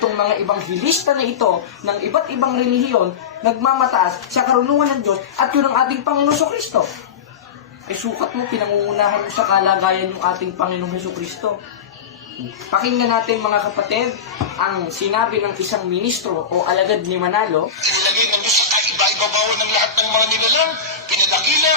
itong mga ebanghilista na ito ng iba't ibang relihiyon nagmamataas sa karunungan ng Diyos at yun ang ating Panginoong Jesucristo. E sukat mo, pinangungunahan mo sa kalagayan ng ating Panginoong Jesucristo. Pakinggan natin mga kapatid ang sinabi ng isang ministro o alagad ni Manalo. Inilagay ng Diyos sa kaiba-ibabawan ng lahat ng mga nilalang, pinadakila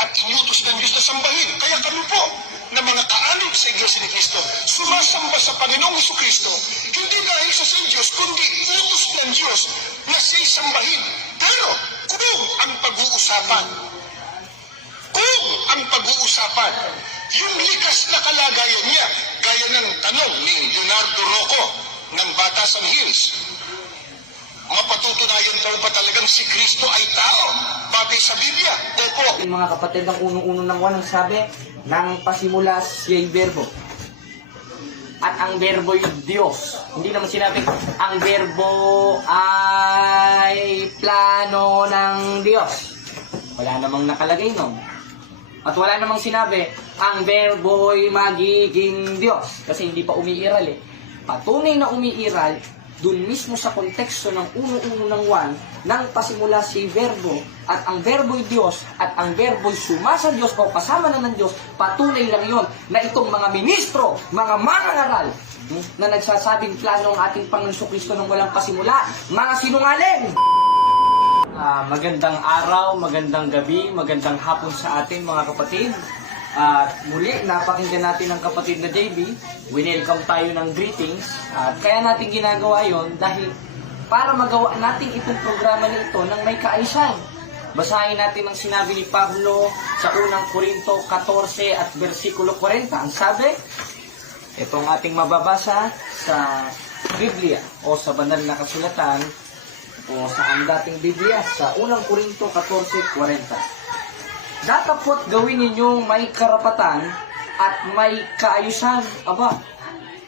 at inutos ng Diyos na sambahin. Kaya kami po, na mga kaanig sa Iglesia ni Cristo, sumasamba sa Panginoong Jesucristo, hindi dahil sa Diyos, kundi utos ng Diyos na siya'y sambahin. Pero, kung ang pag-uusapan, yung likas na kalagayan niya, gaya ng tanong ni Leonardo Rocco ng Batasan Hills, mapatutunayan daw ba talagang si Kristo ay tao batay sa Biblia? Opo. Mga kapatid, ang unong-uno ng Juan ang sabi, nang pasimula siya'y Berbo. At ang Berbo'y Diyos. Hindi naman sinabi, ang Berbo ay plano ng Diyos. Wala namang nakalagay nun. At wala namang sinabi, ang Berbo'y magiging Diyos. Kasi hindi pa umiiral eh. Patunay na umiiral, dun mismo sa konteksto ng uno-uno ng Juan, nang pasimula si Verbo, at ang Verbo'y Diyos, at ang Verbo'y sumasa Diyos o kasama na ng Diyos, patunay lang yon na itong mga ministro, mga mangangaral, na nagsasabing plano ang ating Panginoon Jesucristo nang walang pasimula, mga sinungaling! Magandang araw, magandang gabi, magandang hapon sa atin mga kapatid. At muli, napakinggan natin ang kapatid na JB. Winelcome tayo ng greetings. At kaya natin ginagawa yon dahil para magawa natin itong programa nito ng may kaayusan. Basahin natin ang sinabi ni Pablo sa unang Korinto 14 at versikulo 40. Ang sabi, ito ang ating mababasa sa Biblia o sa banal na kasulatan o sa ang dating Biblia sa unang Korinto 14:40. Datapot gawin ninyong may karapatan at may kaayusan. Aba,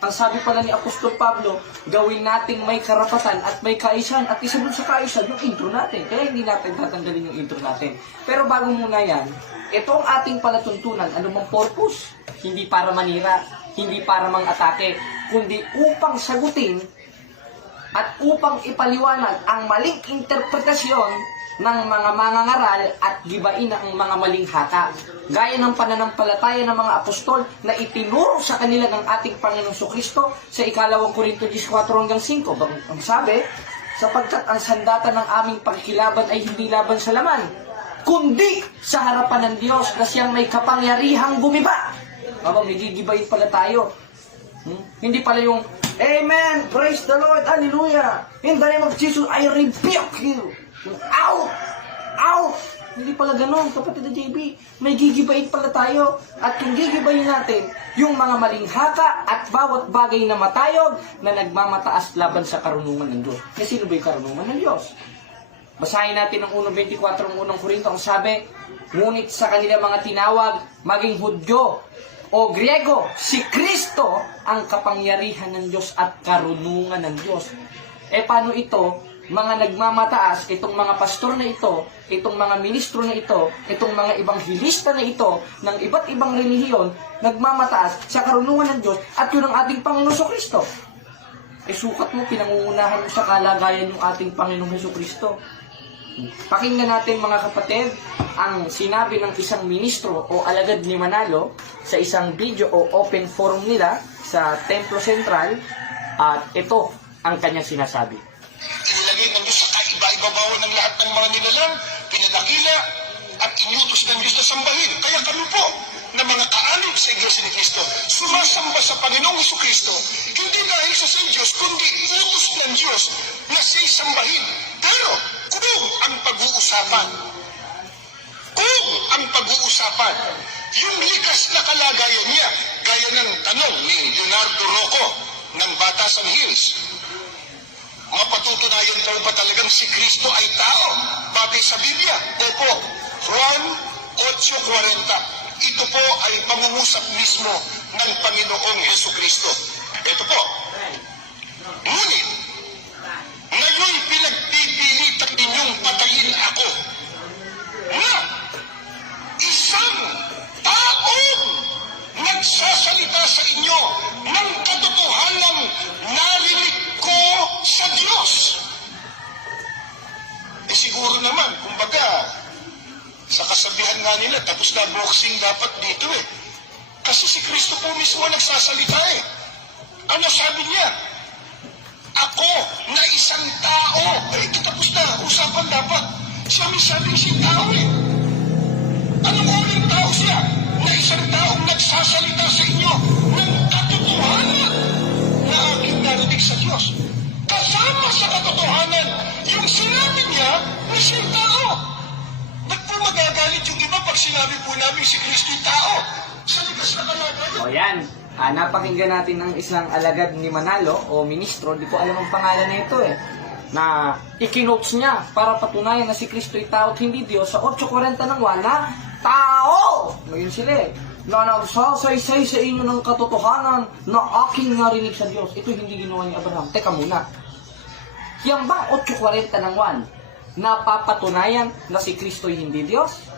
ang sabi pala ni Apostol Pablo, gawin nating may karapatan at may kaayusan. At isa dun sa kaayusan, yung intro natin. Kaya hindi natin tatanggalin yung intro natin. Pero bago muna yan, ito ang ating palatuntunan. Ano mang purpose? Hindi para manira, hindi para mang-atake, kundi upang sagutin at upang ipaliwanag ang maling interpretasyon ng mga mangangaral at gibain ang mga maling haka. Gaya ng pananampalataya ng mga apostol na itinuro sa kanila ng ating Panginoong Jesucristo sa ikalawang Korinto 14:5. Ang sabi, sapagkat ang sandata ng aming pagkilaban ay hindi laban sa laman, kundi sa harapan ng Diyos na siyang may kapangyarihang gumiba. May gigibain pala tayo. Hindi pala yung, Amen! Praise the Lord! Hallelujah! In the name of Jesus, I rebuke you! Ow! Ow! Hindi pala ganon, kapatid na JB. May gigibayin pala tayo. At kung gigibayin natin, yung mga maling haka at bawat bagay na matayog na nagmamataas laban sa karunungan ng Diyos. Kasi sino ba yung karunungan ng Diyos? Basahin natin ang 1:24 ng unang Korinto. Ang sabi, ngunit sa kanila mga tinawag, maging Hudyo o Griego, si Kristo ang kapangyarihan ng Diyos at karunungan ng Diyos. Paano ito? Mga nagmamataas, itong mga pastor na ito, itong mga ministro na ito, itong mga ebanghilista na ito, ng iba't ibang relihiyon, nagmamataas sa karunungan ng Diyos at yun ang ating Panginoong Jesucristo. Sukat mo, pinangungunahan mo sa kalagayan ng ating Panginoong Jesucristo. Pakinggan natin mga kapatid ang sinabi ng isang ministro o alagad ni Manalo sa isang video o open forum nila sa Templo Central at ito ang kanyang sinasabi. Inilagay ng Diyos sa kaiba-ibabawan ng lahat ng mga nilalang, pinadakila at inutos ng Diyos na sambahin. Kaya kami po, na mga kaanig sa Iglesia ni Cristo, sumasamba sa Panginoong Jesucristo, hindi dahil sa Diyos, kundi utos ng Diyos na siya'y sambahin. Pero, kung ang pag-uusapan, yung likas na kalagayan niya, gaya ng tanong ni Leonardo Rocco ng Batasan Hills, mapatutunayan daw ba talagang si Kristo ay tao batay sa Biblia? Opo, Juan 8:40. Ito po ay pangungusap mismo ng Panginoong Jesucristo. Ito po. Ngunit, ngayon pinagpipilitan ninyong patayin ako na isang taong nagsasalita sa inyo ng katotohanan narinig ko naman, kumbaga, sa kasabihan nga nila, tapos na boxing dapat dito eh. Kasi si Kristo po mismo nagsasalita eh. Ano sabi niya? Ako na isang tao. Eh, tapos na, usapan dapat. Siya misabing si tao eh. Anong uling tao siya? Na isang taong nagsasalita sa inyo ng katotohanan na aking narinig sa Diyos. Kasama sa katotohanan, yung sinabi niya na siyang tao. Ba't po magagalit yung iba pag sinabi po namin si Kristo yung tao? Sa likas na kalagayan. O yan, napakinggan natin ng isang alagad ni Manalo o ministro, di ko alam ang pangalan na ito eh, na ikinotes niya para patunayan na si Kristo ay tao at hindi Diyos sa 8:40 ng wala, tao! Ngayon sila eh, na nagsasaysay sa inyo ng katotohanan na aking narinig sa Diyos. Ito hindi ginawa ni Abraham. Teka muna, yan ba 8:40 ng 1 napapatunayan na si Kristo ay hindi Diyos?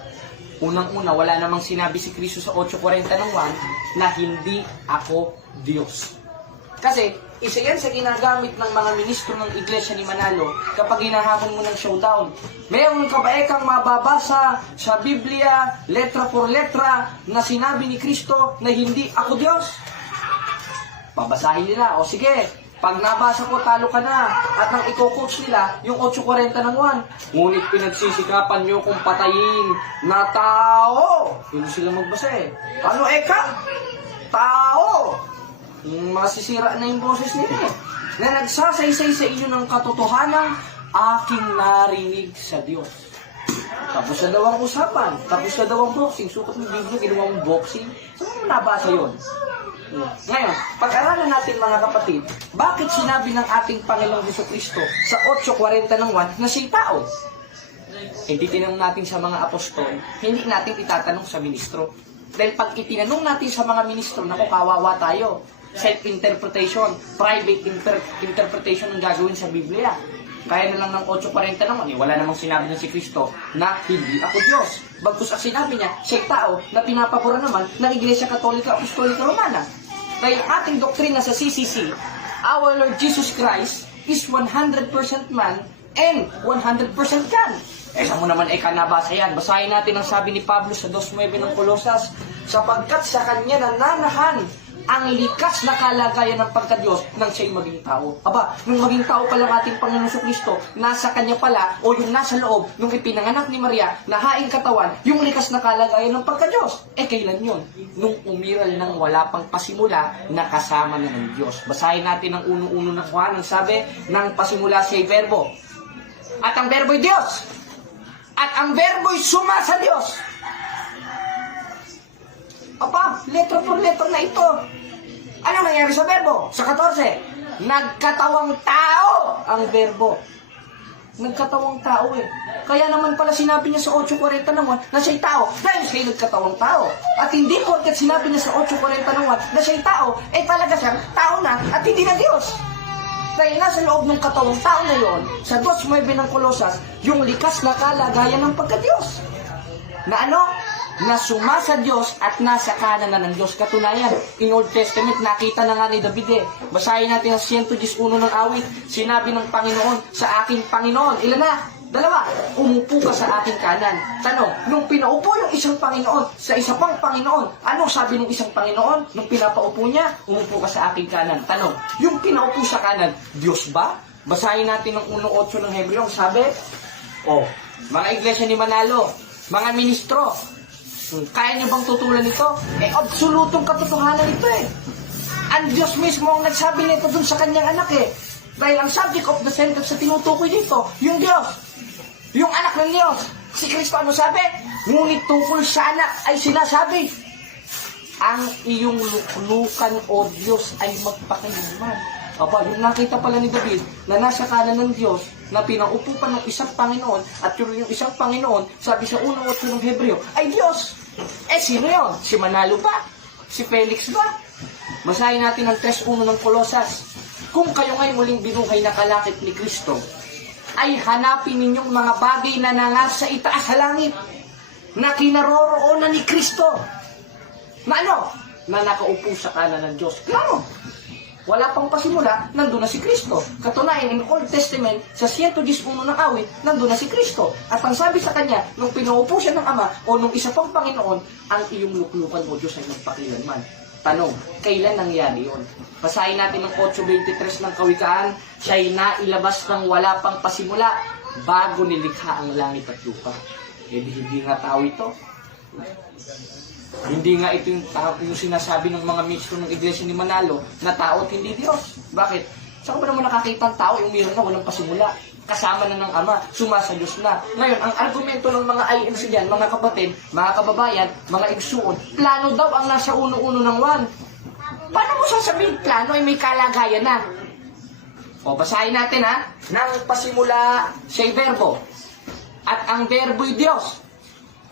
Unang-una, wala namang sinabi si Kristo sa 8:40 ng 1 na hindi ako Diyos. Kasi, isa yan sa ginagamit ng mga ministro ng Iglesia ni Manalo kapag hinahamon mo ng showdown. Meron ka ba ekang mababasa sa Biblia, letra por letra, na sinabi ni Kristo na hindi ako Diyos? Babasahin nila, o sige, pag nabasa ko, talo ka na. At nang i-coach nila, yung 8:40 ng 1. Ngunit pinagsisikapan nyo kung patayin na tao. Hindi sila magbasa eh. Ano eka? Tao! Masisira na yung boses nila eh. Na nagsasaysay sa inyo ng katotohanan, aking narinig sa Diyos. Tapos na daw ang usapan. Tapos na daw ang boxing. Sukat ng Biblia, ginawa mong boxing. Saan mo nabasa yun? Ngayon, pag-aralan natin mga kapatid, bakit sinabi ng ating Panginoong Jesucristo sa 8:40 ng 1 na siya'y tao? Hindi tinanong natin sa mga apostol, hindi natin itatanong sa ministro. Dahil pag itinanong natin sa mga ministro, naku, kawawa tayo. Self-interpretation, private interpretation ang gagawin sa Biblia. Kaya na lang ng 8:40 naman, wala namang sinabi ng si Kristo na hindi ako Diyos. Bagkus ang sinabi niya, siya'y tao na pinapabura naman ng Iglesia Katolika Apostolika Romana. Dahil ating doktrina sa CCC, our Lord Jesus Christ is 100% man and 100% God. Sa mo naman nabasa yan. Basahin natin ang sabi ni Pablo sa 2:9 ng Kolosas, sapagkat sa kanya nananahan ang likas na kalagayan ng pagka-Diyos nang siya'y maging tao. Aba, nung maging tao pa lang ating Panginoon Kristo, nasa kanya pala, o yung nasa loob, nung ipinanganak ni Maria, na haing katawan, yung likas na kalagayan ng pagka-Diyos. Kailan yun? Nung umiral ng wala pang pasimula, na kasama na ng Diyos. Basahin natin ang uno-uno ng Juan, ang sabi, ng pasimula siya'y verbo. At ang verbo'y Diyos. At ang verbo'y suma sa Diyos. Aba, letra por letra na ito. Ano nangyari sa verbo? Sa 14, nagkatawang tao ang verbo. Nagkatawang tao eh. Kaya naman pala sinabi niya sa 8:40 naman na siya'y tao dahil siya'y nagkatawang tao. At hindi porket sinabi niya sa 8:40 naman na siya'y tao, eh talaga siyang tao na at hindi na Diyos. Dahil nasa loob ng katawang tao na yon, sa 2:9 ng Kolosas, yung likas na kalagayan ng pagka-Diyos. Na ano? Na suma sa Diyos at nasa kanan na ng Diyos. Katunayan, in Old Testament, nakita na nga ni David eh. Basahin natin ang 111 ng awit. Sinabi ng Panginoon sa aking Panginoon. Ilan na? 2. Umupo ka sa aking kanan. Tanong, nung pinaupo yung isang Panginoon sa isa pang Panginoon, anong sabi ng isang Panginoon? Nung pinapaupo niya, umupo ka sa aking kanan. Tanong, yung pinaupo sa kanan, Diyos ba? Basahin natin ang 1:8 ng Hebreo. Sabi, mga iglesia ni Manalo, mga ministro, kaya niyo bang tutulan ito? Absolutong katotohanan ito eh. Ang Diyos mismo ang nagsabi nito dun sa kanyang anak eh. Dahil ang subject of the sentence sa tinutukoy dito, yung Diyos. Yung anak ng Diyos. Si Kristo ano sabi? Ngunit tungkol sa anak ay sinasabi, ang iyong luklukan o Diyos ay magpakailanman. Aba, yung nakita pala ni David na nasa kanan ng Diyos na pinaupo pa ng isang Panginoon at yung isang Panginoon, sabi sa 1:8 ng Hebreo, ay Diyos. Sino yun? Si Manalo ba? Si Felix ba? Basahin natin ang 3:1 ng Kolosas. Kung kayo ngayon muling binuhay na kalakip ni Kristo, ay hanapin ninyong mga bagay na nangasa itaas sa langit, na kinaroroonan ni Kristo. Na ano? Na nakaupo sa kanan ng Diyos. Klaro. wala pang pasimula, nandun na si Kristo. Katunayan, in Old Testament, sa 111 ng awit, nandun na si Kristo. At ang sabi sa kanya, nung pinaupo siya ng Ama, o nung isa pang Panginoon, ang iyong luklukan mo, Diyos, ay magpakilanman. Tanong, kailan nangyari yun? Basahin natin ng 8.23 ng Kawikaan, siya'y nailabas ng wala pang pasimula, bago nilikha ang langit at lupa. Hindi nga tao ito. Hindi nga ito yung sinasabi ng mga ministro ng Iglesia ni Manalo na tao at hindi Diyos. Bakit? Saan ba naman nakakita ang tao yung mayroon na walang pasimula? Kasama na ng Ama, sumasayos na. Ngayon, ang argumento ng mga INC dyan, mga kapatid, mga kababayan, mga igsuon, plano daw ang nasa uno-uno ng 1. Paano mo sasabihin plano ay may kalagayan na? O, basahin natin ha. Nang pasimula siya'y verbo. At ang verbo'y Diyos.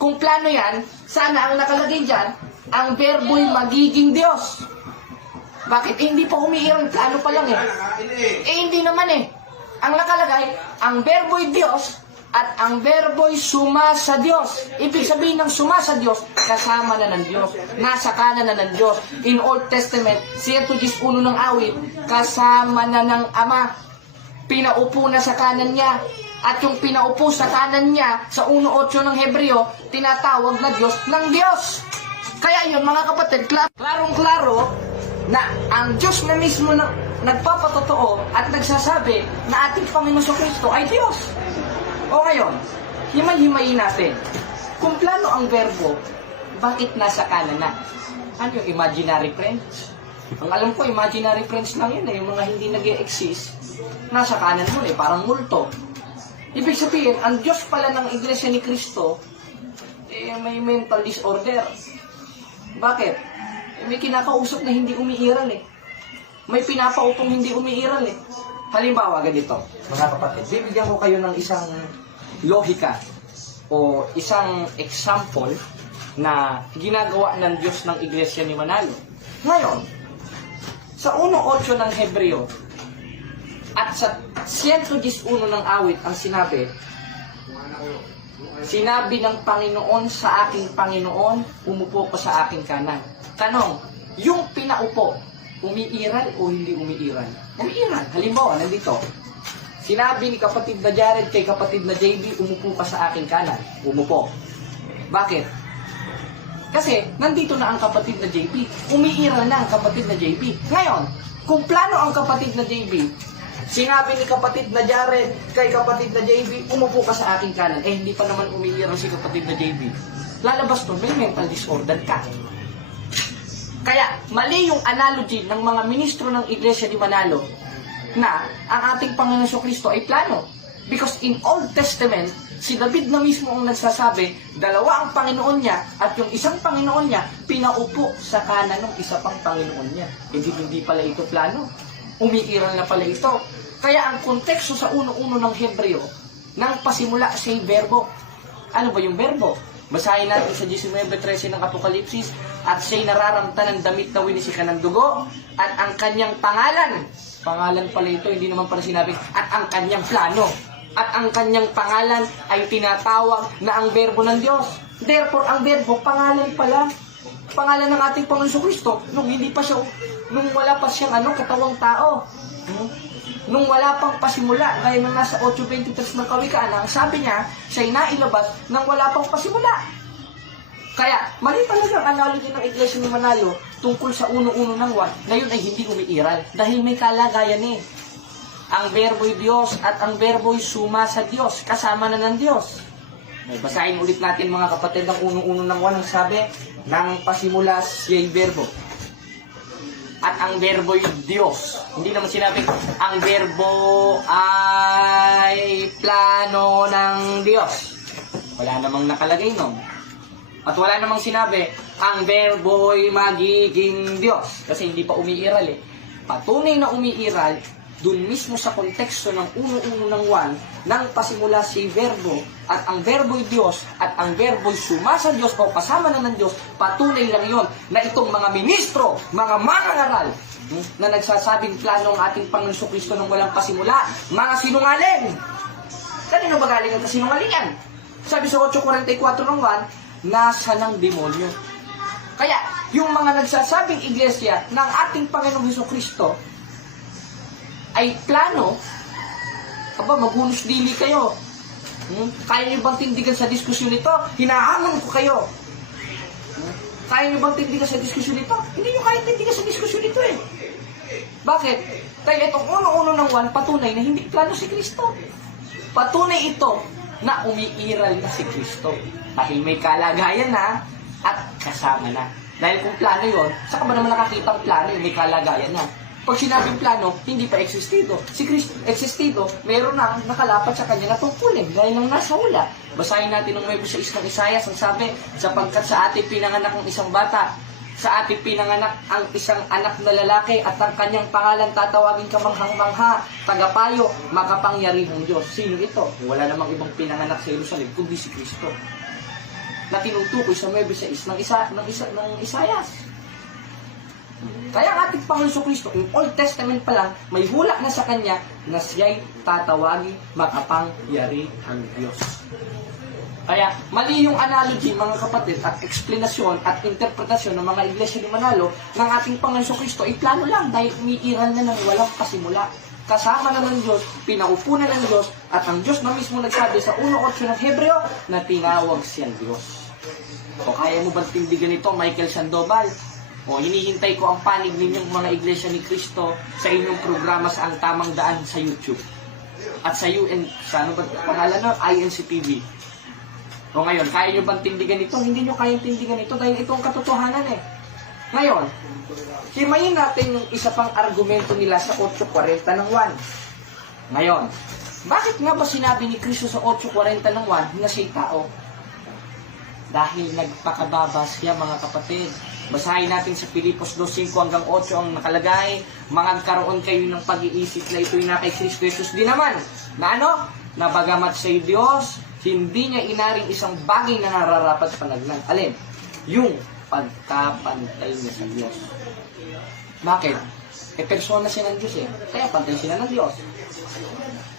Kung plano yan, sana ang nakalagay dyan, ang verbo'y magiging Diyos. Bakit? Hindi pa umiiral, plano pa lang eh. Hindi naman eh. Ang nakalagay, ang verbo'y Diyos at ang verbo'y suma sa Diyos. Ibig sabihin ng suma sa Diyos, kasama na ng Diyos. Nasa kanan na ng Diyos. In Old Testament, 111 ng awit, kasama na ng Ama. Pinaupo na sa kanan niya. At yung pinaupo sa kanan niya, sa 1.8 ng Hebreo, tinatawag na Diyos ng Diyos. Kaya yun, mga kapatid, klarong-klaro na ang Diyos na mismo na nagpapatotoo at nagsasabi na ating Panginoon Kristo ay Diyos. O ngayon, himay-himayin natin. Kung plano ang verbo, bakit nasa kanan na? Ano yung imaginary friends? Ang alam ko, imaginary friends lang yun, yung mga hindi nag-e-exist. Nasa kanan mo parang multo. Ibig sabihin, ang Diyos pala ng Iglesia ni Kristo, may mental disorder. Bakit? May kinakausap na hindi umiiral May pinapaupong hindi umiiral Halimbawa, ganito, mga kapatid, bibigyan ko kayo ng isang lohika o isang example na ginagawa ng Diyos ng Iglesia ni Manalo. Ngayon, sa 1.8 ng Hebreo, at sa 111 ng awit ang sinabi ng Panginoon sa aking Panginoon, umupo ko sa aking kanan. Tanong, yung pinaupo, umiiral o hindi umiiral? Umiiral. Halimbawa, nandito. Sinabi ni kapatid na Jared kay kapatid na JB, umupo ka sa aking kanan. Umupo. Bakit? Kasi, nandito na ang kapatid na JB. Umiiral na ang kapatid na JB. Ngayon, kung plano ang kapatid na JB, sinabi ni kapatid na Jared kay kapatid na JB, umupo ka sa aking kanan. Hindi pa naman umiiral si kapatid na JB. Lalabas to, may mental disorder ka. Kaya, mali yung analogy ng mga ministro ng Iglesia ni Manalo na ang ating Panginoon Kristo ay plano. Because in Old Testament, si David na mismo ang nagsasabi, dalawa ang Panginoon niya at yung isang Panginoon niya, pinaupo sa kanan ng isa pang Panginoon niya. Hindi pala ito plano. Umiiral na pala ito. Kaya ang konteksto sa 1.1 ng Hebreo, nang pasimula siya'y verbo. Ano ba yung verbo? Basahin natin sa 19:13 ng Apokalipsis, at siya'y nararamtan ng damit na winisikan ng dugo, at ang kanyang pangalan pala ito, hindi naman pala sinabi, at ang kanyang plano, at ang kanyang pangalan ay tinatawag na ang verbo ng Diyos. Therefore, ang verbo, pangalan pala. Pangalan ng ating Panginoon Kristo, nung wala pa siyang katawang tao. Nung wala pang pasimula, gaya ng nasa 8.23 ng Kawikaan, ang sabi niya, siya'y nailabas nang wala pang pasimula. Kaya, mali talaga ang analogy ng Iglesia ni Manalo tungkol sa 1.1 ng 1, na yun ay hindi umiiral. Dahil may kalagayan Ang verbo'y Diyos at ang verbo'y suma sa Diyos, kasama na ng Diyos. Basahin ulit natin mga kapatid ang 1.1 ng 1, ang sabi, nang pasimula siya'y verbo. At ang verbo'y Diyos. Hindi naman sinabi, ang verbo ay plano ng Diyos. Wala namang nakalagay nun. At wala namang sinabi, ang verbo'y magiging Diyos. Kasi hindi pa umiiral Patunay na umiiral, dun mismo sa konteksto ng 1.1 ng 1, nang pasimula si verbo, at ang verbo'y Diyos, at ang verbo'y suma sa Diyos o kasama na ng Diyos, patunay lang yon na itong mga ministro, mga mangangaral, na nagsasabing plano ang ating Panginoon Kristo nang walang pasimula, mga sinungaling. Kanino ba galing ang kasinungalingan? Sabi sa 8.44 ng 1, nasa ng demonyo. Kaya, yung mga nagsasabing iglesia ng ating Panginoong Kristo ay plano, maghunos dili kayo. Kaya niyo bang tindigan sa diskusyon ito? Hinahamon ko kayo. Kaya niyo bang tindigan sa diskusyon ito? Hindi niyo kaya tindigan sa diskusyon ito eh. Bakit? Kaya itong uno-uno ng 1, patunay na hindi plano si Kristo. Patunay ito na umiiral na si Kristo. Dahil may kalagayan na at kasama na. Dahil kung plano yun, saka ba naman nakakita ang plano yung may kalagayan na? Pag sinabing plano, hindi pa existido. Si Kristo, existido, meron na nakalapat sa kanya na tungkulin dahil nang nasa hula. Basahin natin ng Nuevo 6 ng Isaias, ang sabi, sapagkat sa ating pinanganak ng isang bata, sa ating pinanganak ang isang anak na lalaki at ang kanyang pangalan tatawagin kamanghang-mangha, tagapayo, makapangyarihang Diyos. Sino ito? Wala namang ibang pinanganak sa Jerusalem kundi si Kristo. Na tinutukoy sa Nuevo 6 ng Isaias. Kaya ang ating Panginoon Kristo, yung Old Testament pa lang, may hula na sa Kanya na siya'y tatawagin makapangyarihang Diyos. Kaya mali yung analogy, mga kapatid, at explanasyon at interpretasyon ng mga iglesia ni Manalo ng ating Panginoon Kristo ay plano lang dahil umiiral na ng walang pasimula. Kasama na ng Diyos, pinaupo na ng Diyos, at ang Diyos na mismo nagsabi sa 1:8 ng Hebreo na tinawag siyang Diyos. O kaya mo bang tindigan ito, Michael Sandoval? O hinihintay ko ang panig ninyong mga iglesia ni Kristo sa inyong programa sa Ang Tamang Daan sa YouTube. At sa sa ano ba pangalan na? INC TV. O ngayon, kaya nyo bang tindigan ito? Hindi nyo kayang tindigan ito dahil ito ang katotohanan eh. Ngayon, himayin natin yung isa pang argumento nila sa 8:40 ng 1. Ngayon, bakit nga ba sinabi ni Kristo sa 8:40 ng 1 na siya'y tao? Dahil nagpakababa siya, mga kapatid. Basahin natin sa Pilipos 2:5 hanggang 8 ang nakalagay, magkaroon kayo ng pag-iisip na ito'y na kay Kristo Jesus din naman. Na ano? Na bagamat siya'y Diyos, hindi niya inaring isang bagay na nararapat panagnan. Alin? Yung pagkapantay niya sa Diyos. Bakit? Persona siya ng Diyos eh. Kaya pantay sila ng Diyos.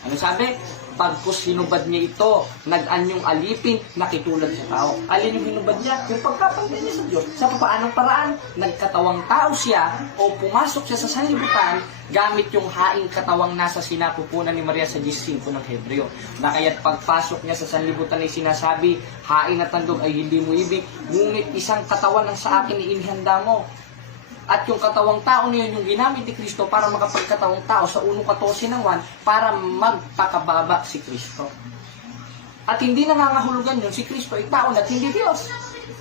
Ano sabi? Pagkus hinubad niya ito, nag-anyong alipin, nakitulad sa tao. Alin yung hinubad niya? Yung pagkapantay niya sa Diyos. Sa paanong paraan? Nagkatawang tao siya o pumasok siya sa sanlibutan gamit yung haing katawang nasa sinapupunan ni Maria sa 15 ng Hebreo. Na kaya't pagpasok niya sa sanlibutan ay sinasabi, haing at tandog ay hindi mo ibig, ngunit isang katawan ang sa akin inihanda mo. At yung katawang tao niyon yung ginamit ni Kristo para makapagkatawang tao sa 1:14 ng 1 para magpakababa si Kristo. At hindi nangangahulugan yun, si Kristo ay tao at hindi Diyos.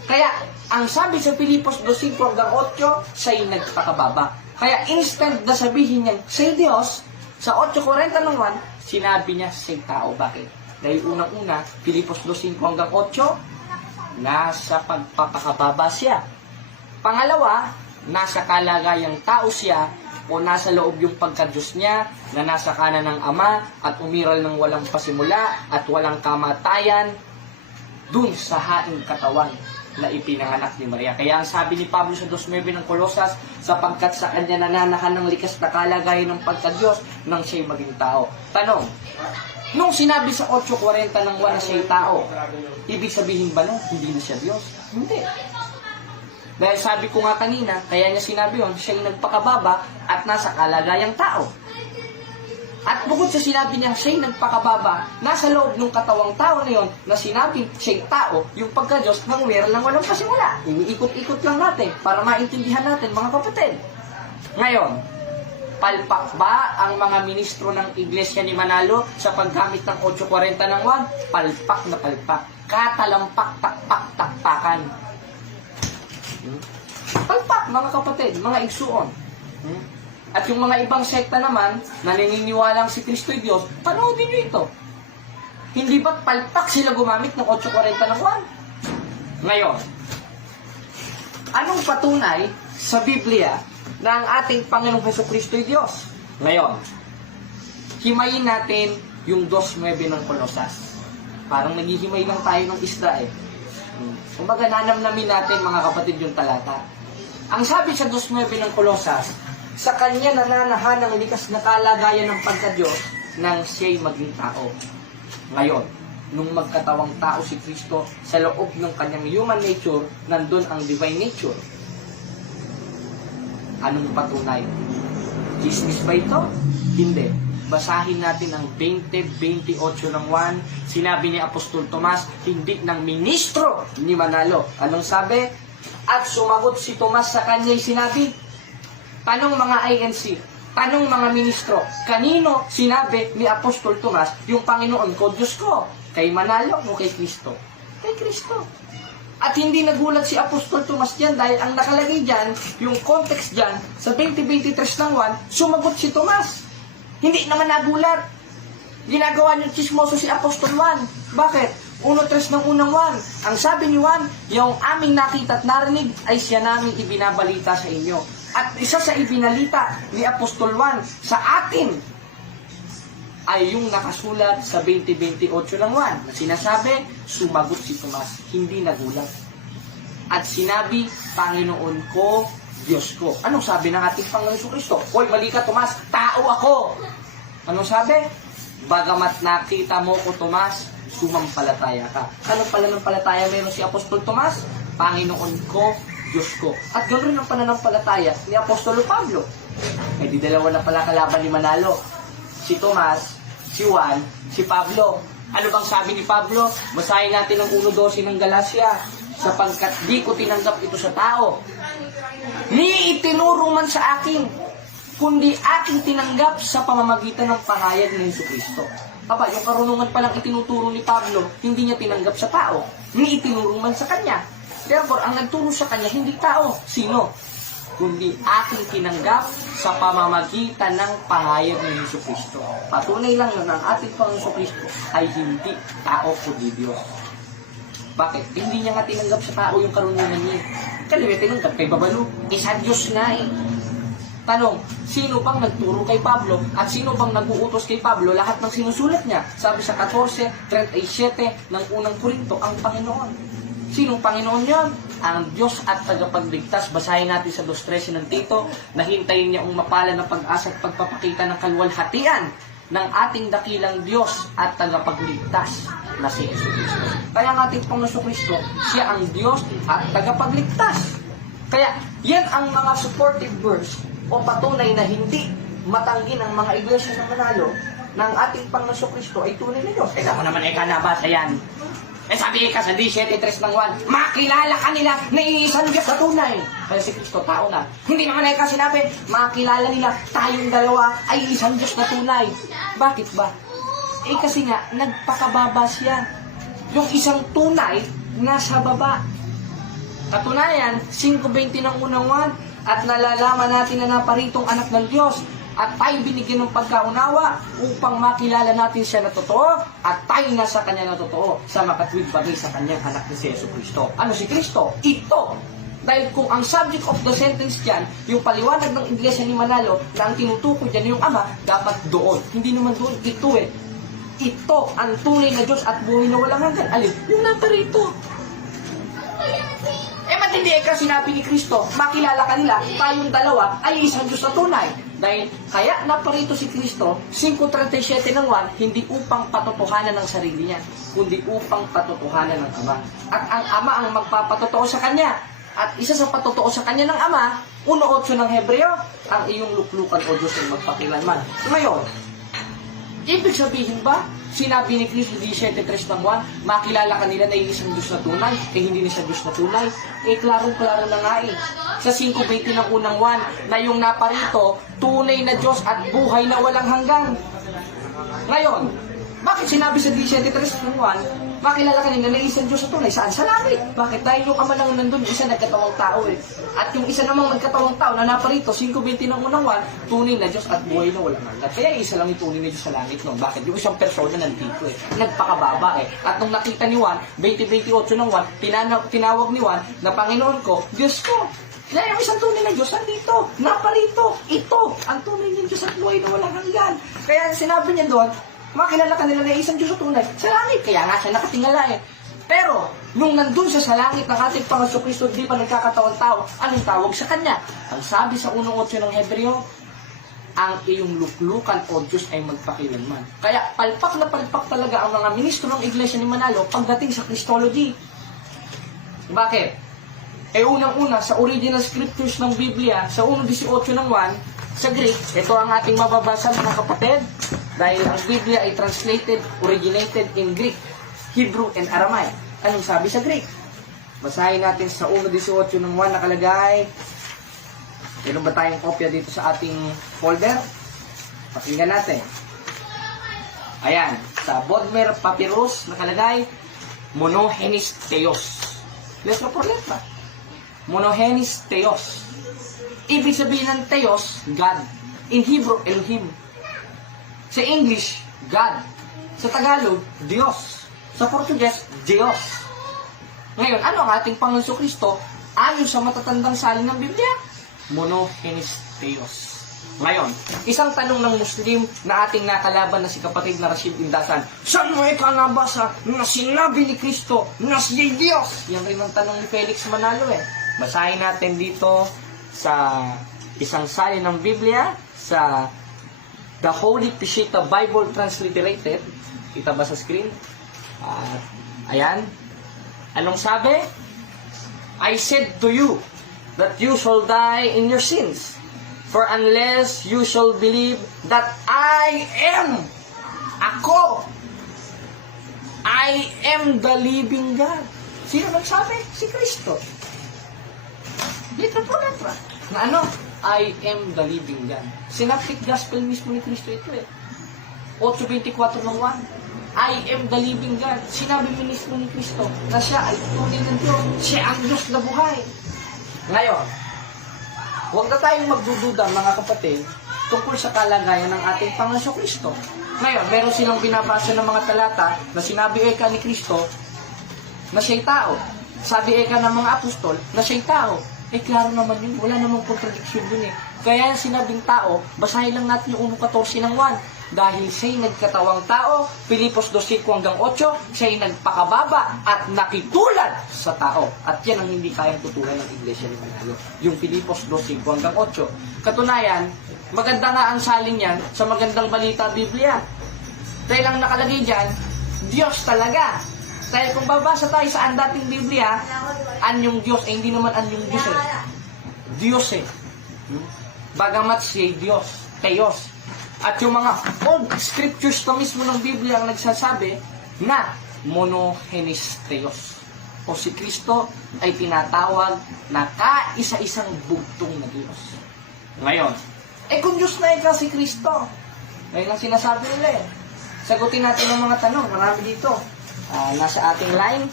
Kaya, ang sabi sa Pilipos 2:5 hanggang 8, siya'y nagpakababa. Kaya instant na sabihin niya, siya'y Diyos, sa 8:40 ng 1, sinabi niya siya'y tao. Bakit? Dahil unang-una, Pilipos 2:5 hanggang 8, nasa pagpapakababa siya. Pangalawa, nasa kalagayang tao siya o nasa loob yung pagka-Diyos niya na nasa kanan ng Ama at umiral ng walang pasimula at walang kamatayan dun sa haing katawan na ipinanganak ni Maria. Kaya ang sabi ni Pablo sa 2:9 ng Kolosas, sapagkat sa kanya nananahan ng likas na kalagayan ng pagka-Diyos nang siya'y maging tao. Tanong, nung sinabi sa 8:40 ng 1 na siya'y tao, ibig sabihin ba nun, hindi na siya Diyos? Hindi. Dahil sabi ko nga kanina, kaya niya sinabi yun, siya'y nagpakababa at nasa kalagayang tao. At bukod sa sinabi niya, siya'y nagpakababa, nasa loob ng katawang tao na yun, na sinabi siya'y tao, yung pagka-Diyos na umiral ng walang pasimula. Iniikot-ikot lang natin para maintindihan natin, mga kapatid. Ngayon, palpak ba ang mga ministro ng Iglesia ni Manalo sa paggamit ng 8:40 ng 1? Palpak na palpak. Katalampak, takpak, takpakan. Palpak, mga kapatid, mga igsuon. At yung mga ibang sekta naman, na naniniwalang si Kristo'y Diyos, panoodin nyo ito. Hindi ba't palpak sila gumamit ng 8:40 ng 1? Ngayon, anong patunay sa Biblia na ang ating Panginoong Hesukristo'y Diyos? Ngayon, himayin natin yung 2:9 ng Kolosas. Parang naghihimay lang tayo ng isda eh. Kumbaga nanamnamin natin, mga kapatid, yung talata. Ang sabi sa 2:9 ng Kolosas, sa kanya nananahan ang likas na kalagayan ng pagka-Diyos nang siya'y maging tao. Ngayon, nung magkatawang tao si Kristo, sa loob ng kanyang human nature, nandun ang divine nature. Anong patunay? Chismis ba ito? Hindi. Basahin natin ang 20:28 ng 1. Sinabi ni Apostol Tomas, hindi ng ministro ni Manalo. Anong sabi? At sumagot si Tomas sa kanya'y sinabi, tanong mga INC, tanong mga ministro, kanino sinabi ni Apostol Tomas yung Panginoon ko, Diyos ko? Kay Manalo o kay Kristo? Kay Kristo. At hindi nagulat si Apostol Tomas dyan dahil ang nakalagay dyan, yung context dyan, sa 20:23 ng 1, sumagot si Tomas. Hindi naman nagulat. Ginagawa niyo chismoso si Apostol Juan. Bakit? 1:3 ng unang 1. Ang sabi ni Juan, yung aming nakita at narinig ay siya namin ibinabalita sa inyo. At isa sa ibinalita ni Apostol Juan sa atin ay yung nakasulat sa 20:28 ng 1 na sinasabi, sumagot si Tomas, hindi nagulat. At sinabi, Panginoon ko, Diyos ko. Anong sabi ng ating Panginoon Kristo? Hoy, mali ka, Tomas, tao ako. Anong sabi? Bagamat nakita mo ko, Tomas, sumampalataya ka. Anong pananampalataya meron si Apostol Tomas? Panginoon ko, Diyos ko. At ganoon ang pananampalataya ni Apostolo Pablo. Eh di dalawa na pala kalaban ni Manalo. Si Tomas, si Juan, si Pablo. Ano bang sabi ni Pablo? Basahin natin ang 1:12 ng Galacia. Sapagkat di ko tinanggap ito sa tao, ni itinuro man sa akin, kundi aking tinanggap sa pamamagitan ng pahayag ng Jesucristo. Aba, yung karunungan palang itinuturo ni Pablo, hindi niya tinanggap sa tao, ni itinuro man sa kanya. Therefore, ang nagturo sa kanya, hindi tao. Sino? Kundi aking tinanggap sa pamamagitan ng pahayag ng Jesucristo. Patunay lang yun, ang ating Panginoon Jesucristo ay hindi tao kundi Diyos. Bakit? Hindi niya nga tinanggap sa tao yung karunungan niya. Kaliwe tinanggap kay Babalo. Isa Diyos nga eh. Tanong, sino bang nagturo kay Pablo at sino bang nag-uutos kay Pablo lahat ng sinusulat niya? Sabi sa 14:37 ng unang Korinto, ang Panginoon. Sinong Panginoon yan? Ang Diyos at tagapagligtas. Basahin natin sa 2:13 ng Tito, nahintayin niya ang mapala ng pag-asa at pagpapakita ng kaluwalhatian ng ating dakilang Diyos at tagapagligtas na si Jesucristo. Kaya ang ating Panginoon Kristo, siya ang Diyos at tagapagligtas. Kaya yan ang mga supportive verse o patunay na hindi matanggi ng mga iglesia ng Manalo ng ating Panginoon Kristo ay tunay na Diyos. Teka mo naman, nabasa yan. Sabi ka sa 17:3 ng 1, makilala ka nila na iisang Diyos na tunay. Kaya si Kristo, tao na. Hindi naman ay sinabi, makilala nila tayong dalawa ay isang Diyos na tunay. Bakit ba? Kasi nga, nagpakababa siya. Yung isang tunay, nasa baba. Katunayan, 5:20 ng unang 1, at nalalaman natin na naparitong anak ng Diyos, at tayo binigyan ng pagkaunawa upang makilala natin siya na totoo at tayo nasa kanya na totoo sa makatwid bagay sa kanyang anak ni si Jesucristo. Ano si Kristo? Ito. Dahil kung ang subject of the sentence dyan, yung paliwanag ng Iglesia ni Manalo na ang tinutukoy dyan yung Ama, dapat doon. Hindi naman doon. Ito eh. Ito ang tunay na Diyos at buhay na walang hanggan. Alin? Yung naparito. Matindi ka sinabi ni Kristo, makilala ka nila, tayong dalawa ay isang Diyos na tunay. Dahil kaya naparito si Kristo, 5:37 ng 1, hindi upang patotohanan ng sarili niya, kundi upang patotohanan ng Ama. At ang Ama ang magpapatotoo sa Kanya. At isa sa patotoo sa Kanya ng Ama, 1:8 ng Hebreo, ang iyong luklukan o Diyos ay magpakilanman. Ngayon, ibig sabihin ba, sinabi ni Kristo 17:3 ng 1, makilala ka nila na isang Diyos na tunay, hindi na siya Diyos na tunay. Klarong-klaro na nga eh. Sa 5:20 ng unang 1, na yung naparito, tunay na Diyos at buhay na walang hanggan. Ngayon, bakit sinabi sa 17:3 ng 1, makilala ka nila na isang Diyos na tunay? Saan? Sa langit. Bakit? Dahil yung Ama lang nandun, isa nagkatawang tao eh. At yung isa namang nagkatawang tao na naparito, 5:20 ng unang 1, tunay na Diyos at buhay na walang hanggan. Kaya isa lang yung tunay na Diyos sa langit no. Bakit? Yung isang persona nandito eh. Nagpakababa eh. At nung nakita ni Juan, 20:28 ng 1, tinawag ni Juan na Panginoon ko, Diyos ko. Kaya yung isang tunay na Diyos nandito, naparito. Ito, ang tunay ng Diyos at buhay na walang hanggan. Kaya sinabi niya doon, makilala ka nila na isang Diyos na tunay sa langit. Kaya nga siya nakatingala eh. Pero, nung nandun siya sa langit ng ating Panginoon Kristo, di pa nagkakatawang tao, anong tawag sa kanya? Ang sabi sa 1:8 ng Hebreo, ang iyong luklukan o Diyos ay magpakilanman. Kaya palpak na palpak talaga ang mga ministro ng Iglesia ni Manalo pagdating sa Christology. Bakit? Unang-una, sa original scriptures ng Biblia, sa 1:18 ng 1, Sa Greek, ito ang ating mababasa mga kapatid. Dahil ang Biblia ay originated in Greek, Hebrew, and Aramaic. Anong sabi sa Greek? Basahin natin sa 1:18 ng 1 nakalagay. Meron ba tayong kopya dito sa ating folder? Pakinggan natin. Ayan, sa Bodmer Papyrus nakalagay, Monogenes Theos. Letra por letra. Monogenes Theos. Ibig sabihin ng Theos, God. In Hebrew, Elohim. Sa English, God. Sa Tagalog, Diyos. Sa Portuges, Diyos. Ngayon, ano ang ating Panginoon Kristo ayon sa matatandang salin ng Biblia? Monogenes Theos. Ngayon, isang tanong ng Muslim na ating nakalaban na si kapatid na Rashid Indasan, saan mo nabasa na sinabi ni Kristo na siya'y Diyos? Yan rin ang tanong ni Felix Manalo Basahin natin dito sa isang salin ng Biblia, sa The Holy Peshitta Bible Transliterated. Kita ba sa screen? Ayan. Anong sabi? I said to you that you shall die in your sins. For unless you shall believe that I am, I am the living God. Sino nagsabi? Si Kristo. Letra po letra. Na ano? I am the living God. Synoptic Gospel mismo ni Kristo ito 8:24 ng 1. I am the living God. Sinabi mismo ni Kristo na siya ay tunay ng Diyos. Siya ang Diyos na buhay. Ngayon, huwag na tayong magdududa mga kapatid tungkol sa kalagayan ng ating Panginoon Kristo. Ngayon, meron silang binabasa ng mga talata na sinabi eka ni Kristo na siya'y tao. Sabi eka ng mga apostol na siya'y tao. Klaro naman yun. Wala namang contradiction dun Kaya sinabing tao, basahin lang natin yung 1:14 ng 1. Dahil siya'y nagkatawang tao, Pilipos 2:5-8, siya'y nagpakababa at nakitulad sa tao. At yan ang hindi kayang tutulan ng Iglesia ni Manalo. Yung Pilipos 2:5-8. Katunayan, maganda nga ang salin yan sa magandang balita Biblia. Dahil ang nakalagay dyan, Diyos talaga. Dahil kung babasa tayo sa ang dating Biblia, anyong Diyos, hindi naman anyong Diyos Diyos Bagamat siya'y Diyos, Theos. At yung mga old scriptures na mismo ng Biblia ang nagsasabi na Monogenes Theos. O si Kristo ay tinatawag na kaisa-isang bugtong na Diyos. Ngayon, kung Diyos na ikaw si Kristo, ngayon ang sinasabi nila Sagutin natin ang mga tanong, marami dito. Nasa ating line,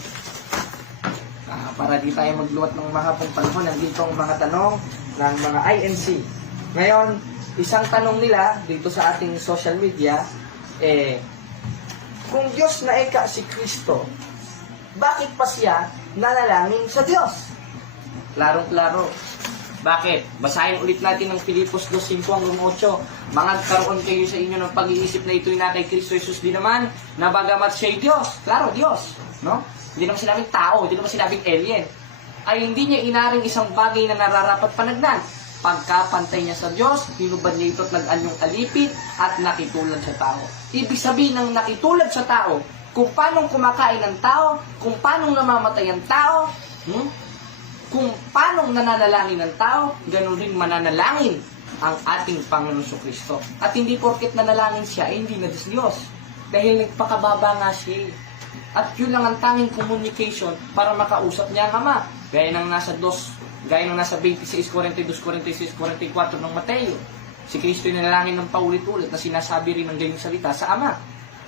para di tayo magluwat ng mahapong panahon, nandito ang mga tanong ng mga INC. Ngayon, isang tanong nila dito sa ating social media, kung Diyos na ika si Kristo, bakit pa siya nanalangin sa Diyos? Klarong-klaro. Bakit? Basahin ulit natin ng Filipos 2:5-8. Magkaroon kayo sa inyo ng pag-iisip na ito'y na kay Kristo Jesus din naman, na bagamat siya'y Diyos. Klaro, Diyos. No? Hindi naman sinabing tao, hindi naman sinabing alien. Ay hindi niya inaring isang bagay na nararapat panagnan. Pagkapantay niya sa Diyos, hinubad niya ito't nag-anyong alipit at nakitulad sa tao. Ibig sabihin ng nakitulad sa tao, kung paanong kumakain ng tao, kung paanong namamatay ang tao, kung paanong nananalangin ng tao, ganun rin mananalangin ang ating Panginoon Kristo. At hindi porket nanalangin siya, hindi na Diyos. Dahil nagpakababa nga siya. At yun lang ang tanging communication para makausap niya ang Ama. Gaya ng nasa 26, 42, 46, 44 ng Mateo. Si Kristo ay nanalangin ng paulit-ulit na sinasabi rin ng gayong salita sa Ama.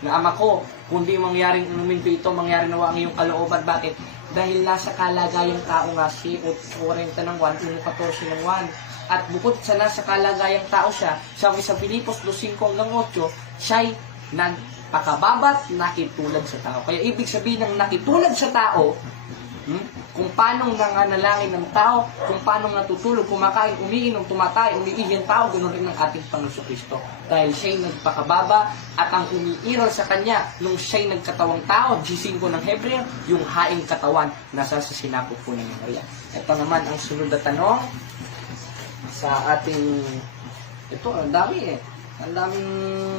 Na Ama ko, kung di mangyaring inumin ko ito, mangyari nawa ang iyong kalooban. Bakit? Dahil nasa kalagayang tao nga si 40 ng 1, 14 ng 1. At bukod sa nasa kalagayang tao siya, sabi sa Filipos 2:5-8, siya'y nagpakababat, nakitulad sa tao. Kaya ibig sabihin ng nakitulad sa tao, kung paano nanganalangin ng tao, kung paano natutulog, kumakain, umiinom, tumatay, umiihi ang tao, ganoon rin ng ating Panginoon Kristo. Dahil siya'y nagpakababa at ang umiiral sa Kanya nung siya'y nagkatawang tao, G5 ng Hebreo, yung haing katawan nasa sa sinapot po ng Maria. Ito naman ang sunod na tanong sa ating, ito, ang dami Ang daming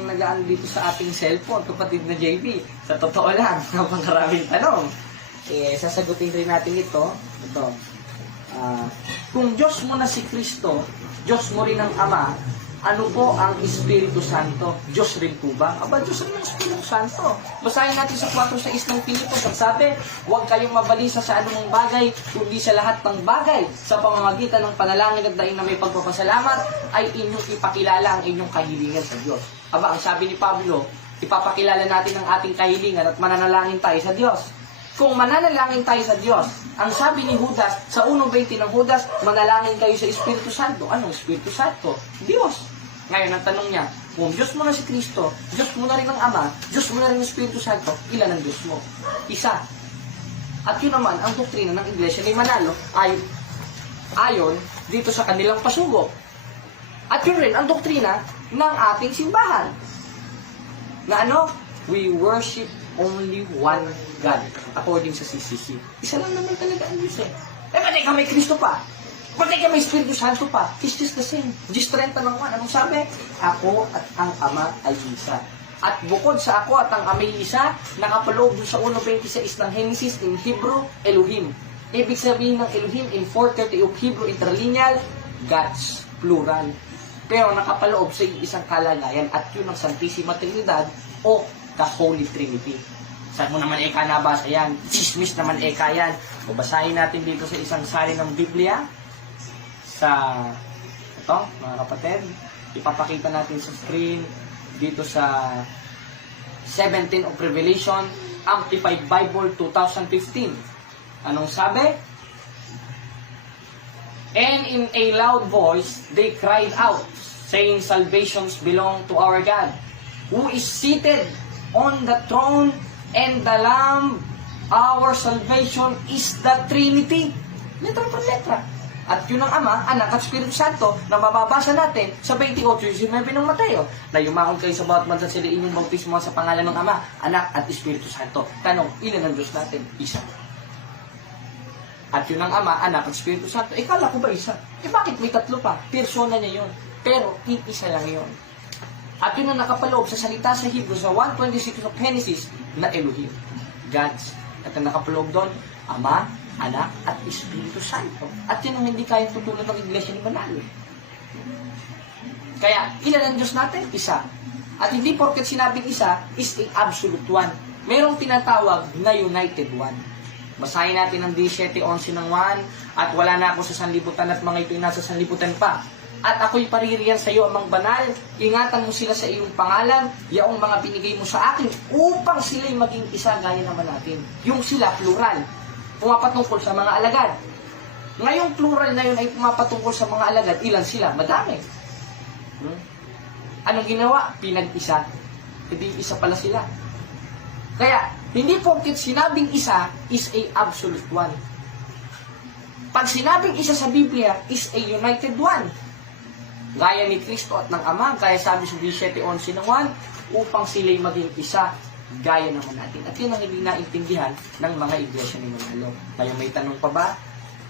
nagaan dito sa ating cellphone, kapatid na JB. Sa totoo lang, napakaraming tanong. Sasagutin rin natin ito. Kung Diyos mo na si Kristo, Diyos mo rin ang Ama, Ano po ang Espiritu Santo? Diyos rin po ba? Aba, Diyos rin ang Espiritu Santo. Basahin natin sa 4:6 ng Pilipos. Ang sabi, huwag kayong mabalisa sa anumang bagay, kundi sa lahat ng bagay. Sa pamamagitan ng panalangin at daing na may pagpapasalamat, ay inyong ipakilala ang inyong kahilingan sa Diyos. Aba, ang sabi ni Pablo, ipapakilala natin ang ating kahilingan at mananalangin tayo sa Diyos. Kung mananalangin tayo sa Diyos, ang sabi ni Judas, sa 1:20 ng Judas, manalangin kayo sa Espiritu Santo. Anong Espiritu Santo? Diyos. Ngayon, ang tanong niya, kung Diyos mo na si Kristo, Diyos mo na rin ang Ama, Diyos mo na rin ang Espiritu Santo, ilan ang Diyos mo? Isa. At yun naman, ang doktrina ng Iglesia ni Manalo ay ayon dito sa kanilang pasugo. At yun rin ang doktrina ng ating simbahan. Na ano? We worship only one God according sa CCC. Isa lang naman talaga ang Diyos eh. Pati ka may Kristo pa. Pati ka may Espiritu Santo pa. It's just the same. Just 30 ng 1. Anong sabi? Ako at ang Ama ay isa. At bukod sa ako at ang Ama ay isa, nakapaloob doon sa 1:26 ng Genesis in Hebrew, Elohim. Ibig sabihin ng Elohim in 4:30 of Hebrew interlineal, Gods, plural. Pero nakapaloob sa isang kalagayan at yun ang Santissima Trinidad o the Holy Trinity. Saan mo naman eka nabasa yan? Chismis naman eka yan. Babasahin natin dito sa isang salin ng Biblia. Sa ito, mga kapatid, ipapakita natin sa screen dito sa 17 of Revelation, Amplified Bible 2015. Anong sabi? And in a loud voice, they cried out, saying, salvations belong to our God, who is seated on the throne, and the Lamb. Our salvation is the Trinity. Letra per letra. At yun ang Ama, Anak at Espiritu Santo na mababasa natin sa 28:19 ng Mateo. Na yumaon kayo sa bawat bansa sila inyong bautismo sa pangalan ng Ama, Anak at Espiritu Santo. Tanong, ilan ang Diyos natin? Isa. At yun ang Ama, Anak at Espiritu Santo. Kala ko ba isa? Bakit may tatlo pa? Persona niya yun. Pero, isa lang yun. At yun ang nakapaloob sa salita sa Hebrew sa 1:26 of Genesis na Elohim. Gods. At ang nakapaloob doon, Ama, Anak, at Espiritu Santo. At yun ang hindi kayang tutulad ng Iglesia ni Manalo. Kaya, ilan ang Diyos natin? Isa. At hindi porket sinabing isa is a absolute one. Merong tinatawag na united one. Basahin natin ang 17:11 ng 1, at wala na ako sa sanlibutan at mga ito'y nasa sanlibutan pa. At ako'y paririyan sa iyo amang banal, ingatan mo sila sa iyong pangalan, yaong mga binigay mo sa akin, upang sila'y maging isa gaya naman natin. Yung sila, plural, pumapatungkol sa mga alagad. Ngayong plural na yun ay pumapatungkol sa mga alagad, ilan sila? Madami. Anong ginawa? Pinag-isa. Hindi isa pala sila. Kaya, hindi porket sinabing isa is a absolute one. Pag sinabing isa sa Biblia is a united one. Gaya ni Kristo at ng Ama, kaya sabi sa 17:11 ng 1, upang sila'y maging isa, gaya naman natin. At yun ang hindi naintindihan ng mga iglesia ni Manalo. Kaya may tanong pa ba?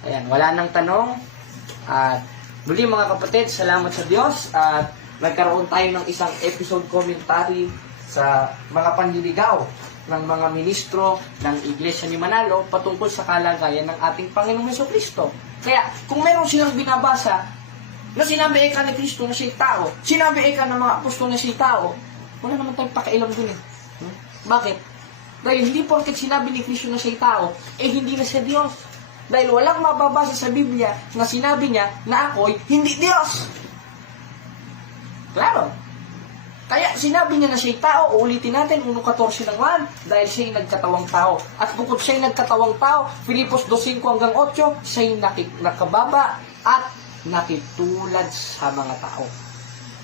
Ayan, wala nang tanong. At muli mga kapatid, salamat sa Diyos. At nagkaroon tayo ng isang episode commentary sa mga panliligaw ng mga ministro ng Iglesia ni Manalo patungkol sa kalagayan ng ating Panginoong Jesucristo. Kaya, kung meron silang binabasa na sinabi eka ni Kristo na siya'y tao, sinabi eka ng mga apostol na siya'y tao, wala naman tayong pakialam dun eh. Bakit? Dahil hindi porket sinabi ni Kristo na siya'y tao, hindi na siya Diyos. Dahil walang mababasa sa Biblia na sinabi niya na ako'y hindi Diyos. Klaro. Kaya sinabi niya na siya'y tao, uulitin natin, 1:14 ng 1, dahil siya'y nagkatawang tao. At bukod siya'y nagkatawang tao, Filipos 2:5-8, siya'y nakababa at nakitulad sa mga tao.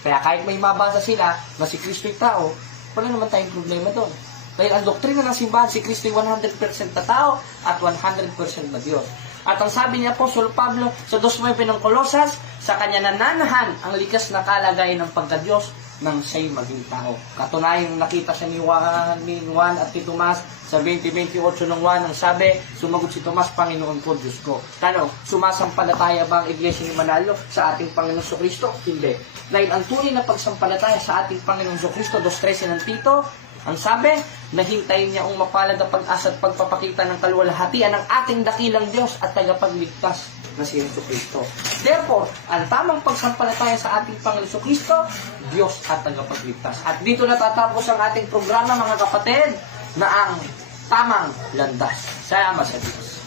Kaya kahit may mabasa sila na si Kristo'y tao, wala naman tayong problema doon. Dahil ang doktrina ng simbahan, si Kristo'y 100% na tao at 100% na Diyos. At ang sabi ni Apostol Pablo sa 2:9 ng Colosas, sa kanya nananahan ang likas na kalagayan ng pagka-Diyos nang siya'y maging tao. Katunayan nakita siya ni Juan at ni Tomas sa 20:28 ng 1, ang sabi, sumagot si Tomas, Panginoon ko, Diyos ko. Tanong, sumasampalataya ba ang Iglesia ni Manalo sa ating Panginoong Jesucristo? Hindi. Dahil ang tunay na pagsampalataya sa ating Panginoong Jesucristo, 2:13 ng Tito, Ang sabi, nahintayin niya ang mapalad na pag-asa at pagpapakita ng kaluwalhatian ng ating dakilang Diyos at tagapagligtas na si Jesucristo. Therefore, ang tamang pagsampalataya sa ating Panginoon Jesucristo, Diyos at tagapagligtas. At dito natatapos ang ating programa, mga kapatid, na ang tamang landas. Salamat sa Diyos.